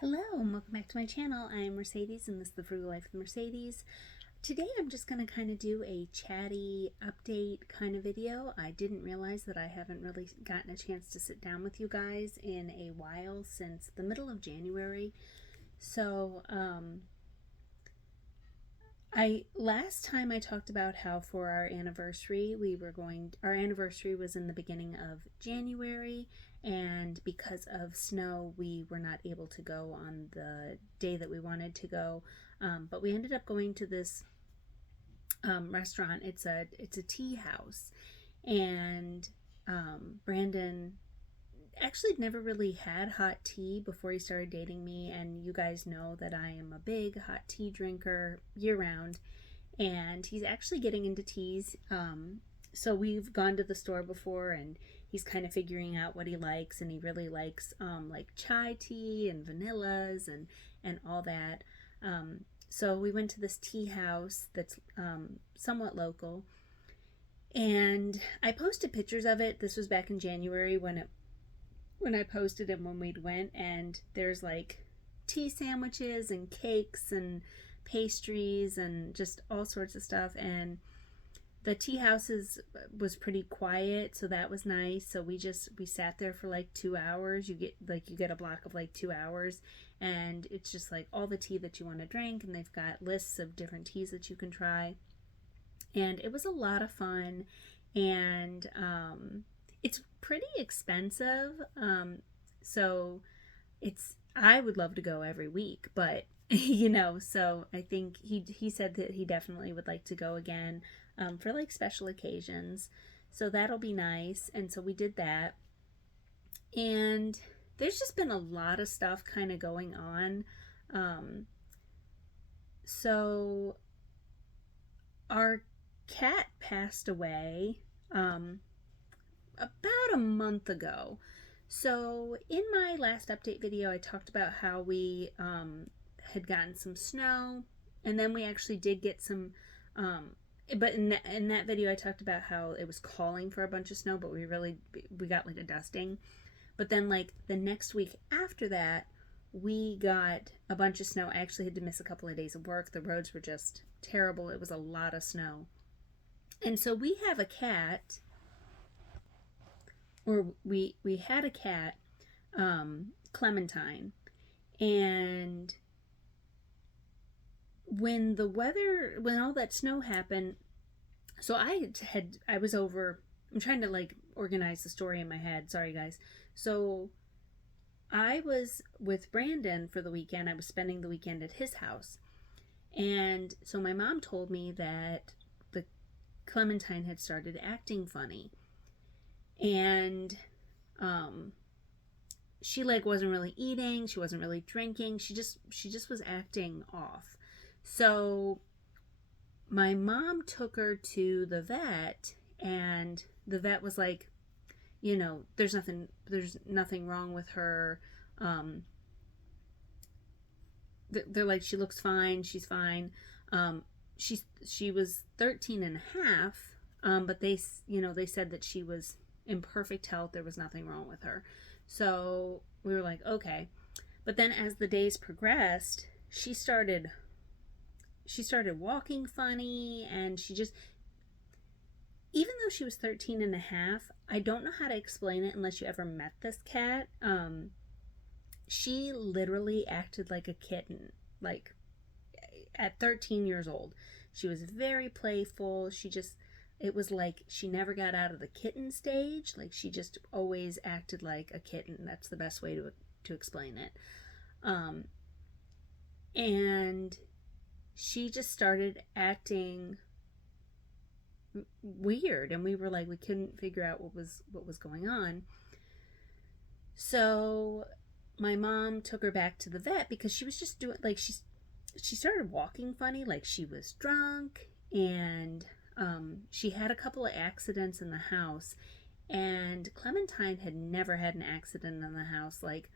Hello and welcome back to my channel. I'm Mercedes and this is the Frugal Life with Mercedes. Today I'm just going to kind of do a chatty update kind of video. I didn't realize that I haven't really gotten a chance to sit down with you guys in a while since the middle of January. So, last time I talked about how for our anniversary our anniversary was in the beginning of January, and because of snow we were not able to go on the day that we wanted to go, but we ended up going to this restaurant. It's a tea house, and Brandon actually never really had hot tea before he started dating me, and you guys know that I am a big hot tea drinker year round, and he's actually getting into teas. So we've gone to the store before, and he's kind of figuring out what he likes, and he really likes like chai tea and vanillas and all that. So we went to this tea house that's somewhat local, and I posted pictures of it. This was back in January when I posted it when we'd went, and there's like tea sandwiches and cakes and pastries and just all sorts of stuff. And the tea houses was pretty quiet, so that was nice. So we sat there for like 2 hours. You get a block of like 2 hours, and it's just like all the tea that you want to drink, and they've got lists of different teas that you can try. And it was a lot of fun, and it's pretty expensive. So I would love to go every week, but so I think he said that he definitely would like to go again, for like special occasions. So that'll be nice. And so we did that. And there's just been a lot of stuff kind of going on. So our cat passed away about a month ago. So in my last update video, I talked about how we had gotten some snow, and then we actually did get some. But in that video, I talked about how it was calling for a bunch of snow, but we got like a dusting. But then like the next week after that, we got a bunch of snow. I actually had to miss a couple of days of work. The roads were just terrible. It was a lot of snow, and so we have a cat, or we had a cat, Clementine, and when all that snow happened, so I was over. I'm trying to like organize the story in my head. Sorry, guys. So I was with Brandon for the weekend. I was spending the weekend at his house, and so my mom told me that the Clementine had started acting funny, and she like wasn't really eating, she wasn't really drinking, she just was acting off. So my mom took her to the vet, and the vet was like, there's nothing wrong with her. They're like, she looks fine, she's fine. She was 13 and a half, but they said that she was in perfect health, there was nothing wrong with her. So we were like, okay. But then as the days progressed, she started walking funny, and even though she was 13 and a half, I don't know how to explain it unless you ever met this cat. She literally acted like a kitten, like at 13 years old. She was very playful. It was like she never got out of the kitten stage. Like she just always acted like a kitten. That's the best way to explain it. And she just started acting weird, and we were like, we couldn't figure out what was going on. So my mom took her back to the vet because she was just doing like she started walking funny, like she was drunk, and she had a couple of accidents in the house, and Clementine had never had an accident in the house. Like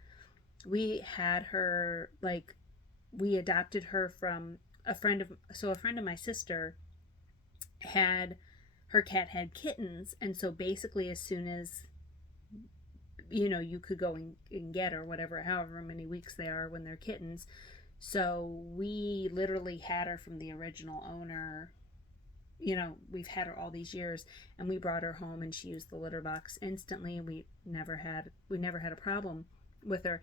we had her, like we adopted her from a friend of my sister had her cat had kittens, and so basically as soon as you could go and get, or whatever, however many weeks they are when they're kittens. So we literally had her from the original owner. We've had her all these years, and we brought her home and she used the litter box instantly, and we never had a problem with her.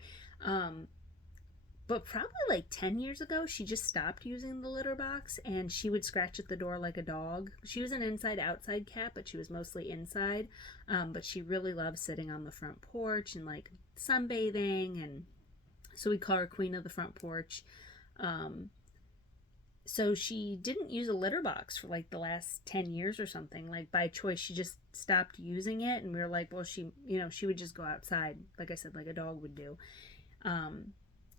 But probably like 10 years ago, she just stopped using the litter box, and she would scratch at the door like a dog. She was an inside-outside cat, but she was mostly inside. But she really loves sitting on the front porch and like sunbathing, and so we call her Queen of the Front Porch. So she didn't use a litter box for like the last 10 years or something. Like by choice, she just stopped using it, and we were like, well, she would just go outside, like I said, like a dog would do.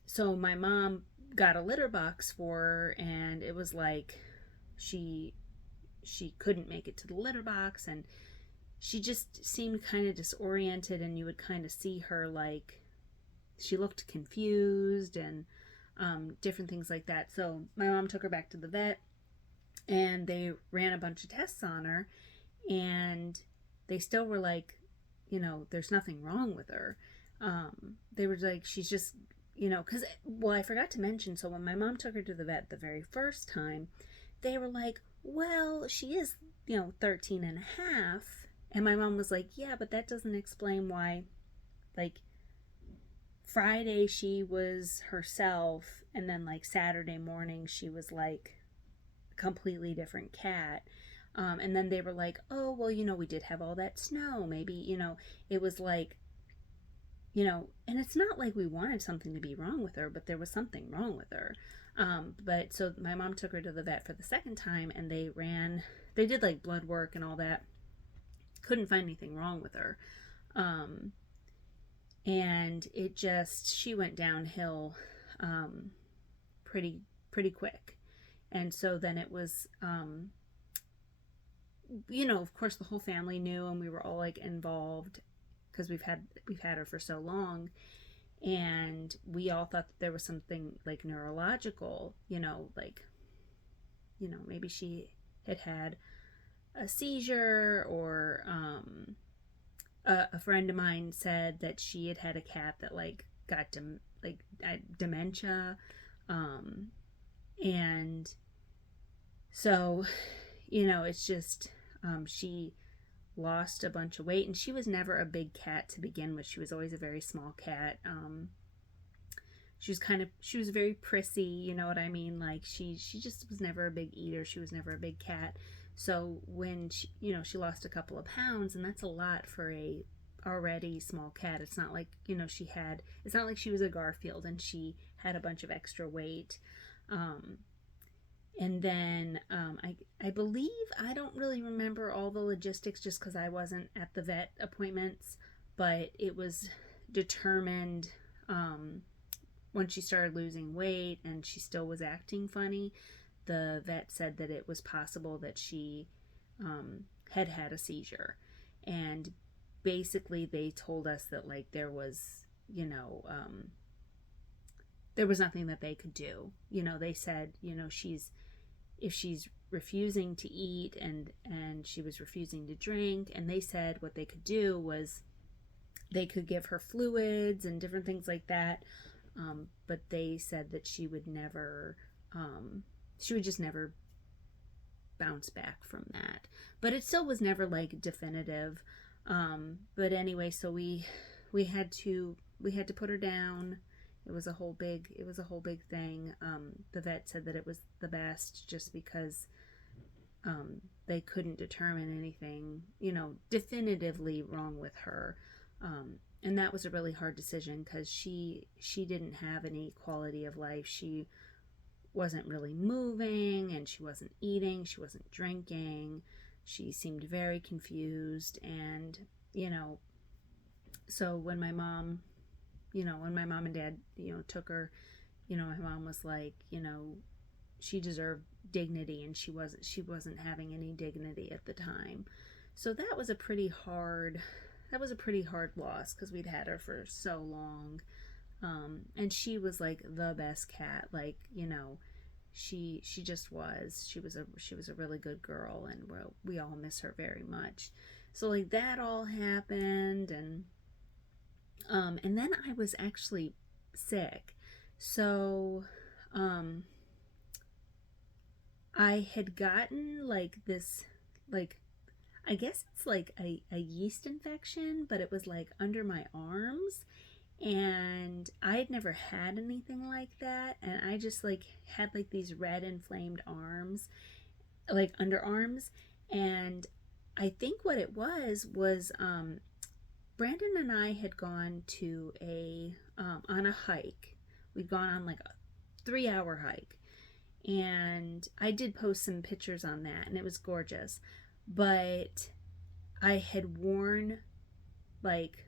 So my mom got a litter box for her, and it was like she couldn't make it to the litter box, and she just seemed kind of disoriented, and you would kind of see her like she looked confused and different things like that. So my mom took her back to the vet, and they ran a bunch of tests on her, and they still were like, there's nothing wrong with her. They were like, she's just, because, well, I forgot to mention, so when my mom took her to the vet the very first time, they were like, well, she is, 13 and a half. And my mom was like, yeah, but that doesn't explain why, like, Friday she was herself, and then like Saturday morning she was like a completely different cat. And then they were like, oh, well, we did have all that snow. Maybe, it was like, and it's not like we wanted something to be wrong with her, but there was something wrong with her. But so my mom took her to the vet for the second time, and they did like blood work and all that. Couldn't find anything wrong with her. And she went downhill pretty quick. And so then it was, of course the whole family knew, and we were all like involved because we've had her for so long, and we all thought that there was something like neurological, maybe she had a seizure, or a friend of mine said that she had a cat that like got dementia, and so it's just she lost a bunch of weight, and she was never a big cat to begin with. She was always a very small cat. She was very prissy, you know what I mean? Like she just was never a big eater. She was never a big cat. So when she lost a couple of pounds, and that's a lot for a already small cat. It's not like, it's not like she was a Garfield and she had a bunch of extra weight. And then I believe, I don't really remember all the logistics just because I wasn't at the vet appointments, but it was determined when she started losing weight and she still was acting funny, the vet said that it was possible that she had a seizure. And basically they told us that like there was nothing that they could do. They said, if she's refusing to eat and she was refusing to drink, and they said what they could do was they could give her fluids and different things like that, but they said that she would just never bounce back from that. But it still was never like definitive. But anyway, so we had to put her down. It was a whole big thing. The vet said that it was the best just because they couldn't determine anything, definitively wrong with her. And that was a really hard decision because she didn't have any quality of life. She wasn't really moving, and she wasn't eating, she wasn't drinking. She seemed very confused, and so when my mom and dad took her, my mom was like, she deserved dignity, and she wasn't having any dignity at the time. So that was a pretty hard loss because we'd had her for so long. And she was like the best cat, like, she just was. She was a really good girl, and we all miss her very much. So like that all happened, and And then I was actually sick. So, I had gotten like this, like, I guess it's like a yeast infection, but it was like under my arms. And I had never had anything like that. And I just like had like these red inflamed arms, like underarms. And I think what it was, Brandon and I had gone to on a hike. We'd gone on like a 3 hour hike. And I did post some pictures on that, and it was gorgeous. But I had worn, like,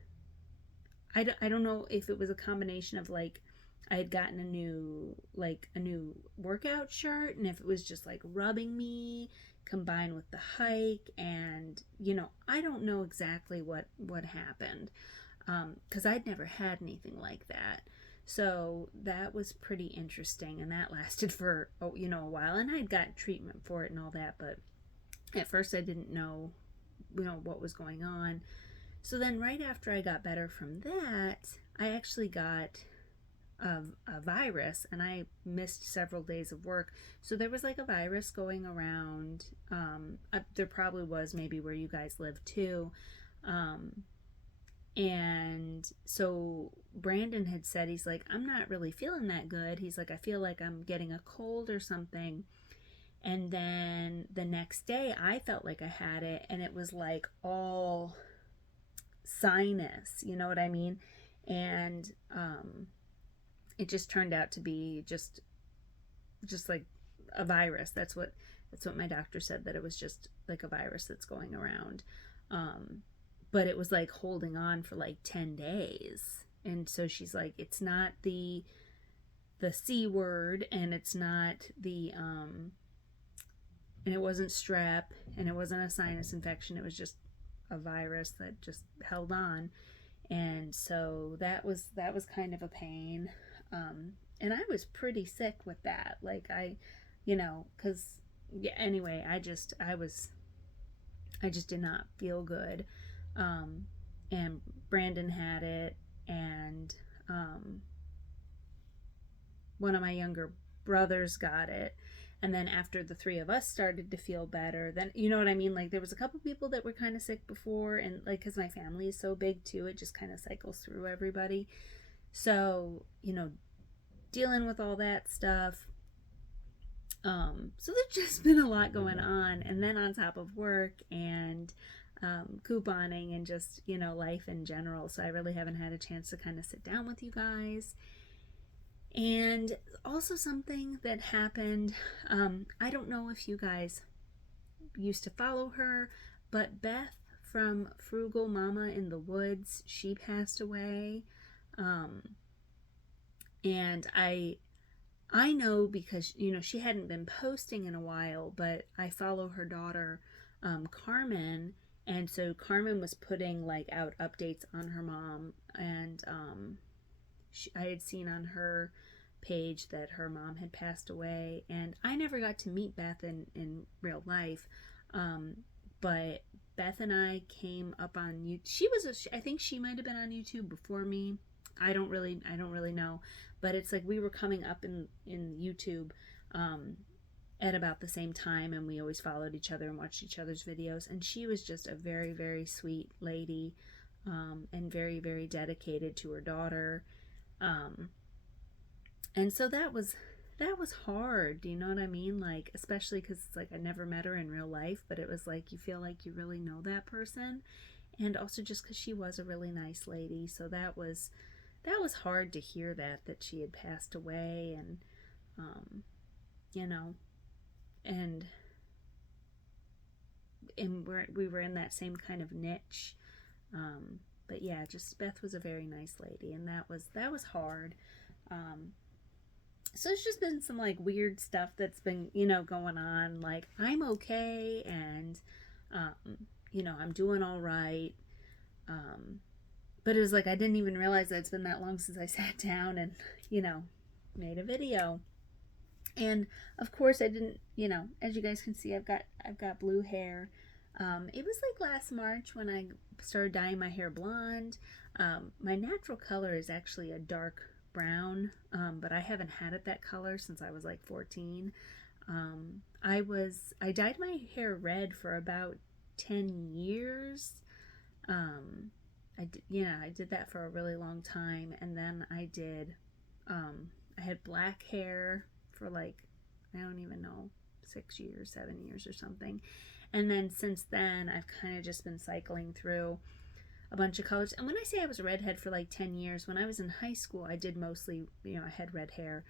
I don't know if it was a combination of like I had gotten a new workout shirt, and if it was just like rubbing me combined with the hike. And I don't know exactly what happened, because I'd never had anything like that. So that was pretty interesting, and that lasted for a while, and I'd got treatment for it and all that, but at first I didn't know what was going on. So then right after I got better from that, I actually got a virus, and I missed several days of work. So there was like a virus going around. There probably was, maybe where you guys live too. And so Brandon had said, he's like, I'm not really feeling that good. He's like, I feel like I'm getting a cold or something. And then the next day I felt like I had it, and it was like all sinus, you know what I mean? And it just turned out to be just like a virus. That's what my doctor said, that it was just like a virus that's going around. But it was like holding on for like 10 days. And so she's like, it's not the C word, and it's not and it wasn't strep, and it wasn't a sinus infection. It was just a virus that just held on. And so that was kind of a pain. And I was pretty sick with that. Like cause anyway, I just did not feel good. And Brandon had it, and one of my younger brothers got it. And then after the three of us started to feel better, then, you know what I mean? Like, there was a couple people that were kind of sick before, and like, because my family is so big too, it just kind of cycles through everybody. So, dealing with all that stuff. So there's just been a lot going on. And then on top of work and couponing and just, life in general. So I really haven't had a chance to kind of sit down with you guys. And also something that happened, I don't know if you guys used to follow her, but Beth from Frugal Mama in the Woods, she passed away. And I know because, she hadn't been posting in a while, but I follow her daughter, Carmen. And so Carmen was putting like out updates on her mom, and I had seen on her page that her mom had passed away. And I never got to meet Beth in real life, but Beth and I came up on YouTube. I think she might have been on YouTube before me. I don't really know, but it's like we were coming up in YouTube at about the same time, and we always followed each other and watched each other's videos. And she was just a very, very sweet lady, and very, very dedicated to her daughter. And so that was hard, do you know what I mean? Like, especially because it's like I never met her in real life, but it was like you feel like you really know that person. And also just because she was a really nice lady. So that was hard to hear that she had passed away. And and we were in that same kind of niche. But yeah, just Beth was a very nice lady, and that was hard. So it's just been some like weird stuff that's been going on. Like, I'm okay, and I'm doing all right. But it was like I didn't even realize that it's been that long since I sat down and made a video. And of course I didn't, as you guys can see, I've got blue hair. It was like last March when I started dyeing my hair blonde. My natural color is actually a dark brown, but I haven't had it that color since I was like 14. I dyed my hair red for about 10 years. I did that for a really long time, and then I had black hair for like, I don't even know, 6 years, 7 years or something. And then since then, I've kind of just been cycling through a bunch of colors. And when I say I was a redhead for like 10 years, when I was in high school, I did mostly, I had red hair,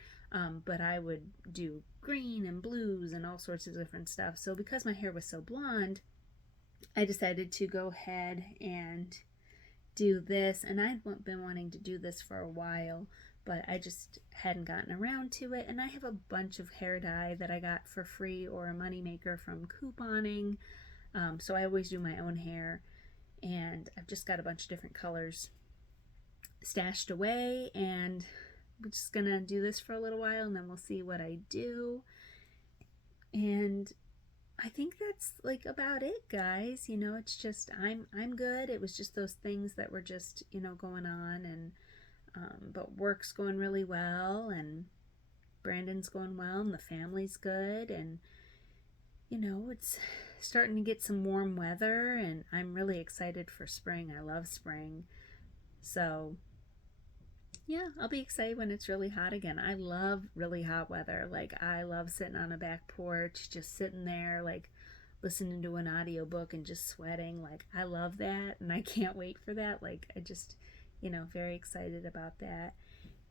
but I would do green and blues and all sorts of different stuff. So because my hair was so blonde, I decided to go ahead and do this. And I'd been wanting to do this for a while, but I just hadn't gotten around to it. And I have a bunch of hair dye that I got for free or a moneymaker from couponing. So I always do my own hair. And I've just got a bunch of different colors stashed away, and we're just gonna do this for a little while and then we'll see what I do. And I think that's like about it, guys. It's just I'm good. It was just those things that were just going on, and but work's going really well, and Brandon's going well, and the family's good, and it's starting to get some warm weather, and I'm really excited for spring. I love spring. So, yeah, I'll be excited when it's really hot again. I love really hot weather. Like, I love sitting on a back porch, just sitting there, like, listening to an audiobook and just sweating. Like, I love that, and I can't wait for that. Like, I just, very excited about that.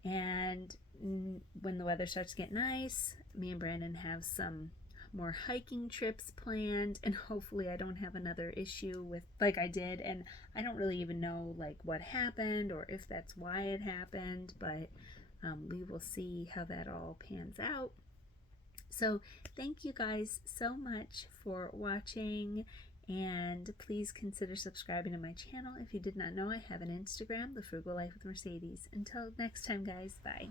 And when the weather starts to get nice, me and Brandon have some more hiking trips planned, and hopefully I don't have another issue with like I did, and I don't really even know like what happened or if that's why it happened, but we will see how that all pans out. So thank you guys so much for watching, and please consider subscribing to my channel. If you did not know, I have an Instagram, The Frugal Life with Mercedes. Until next time, guys, bye.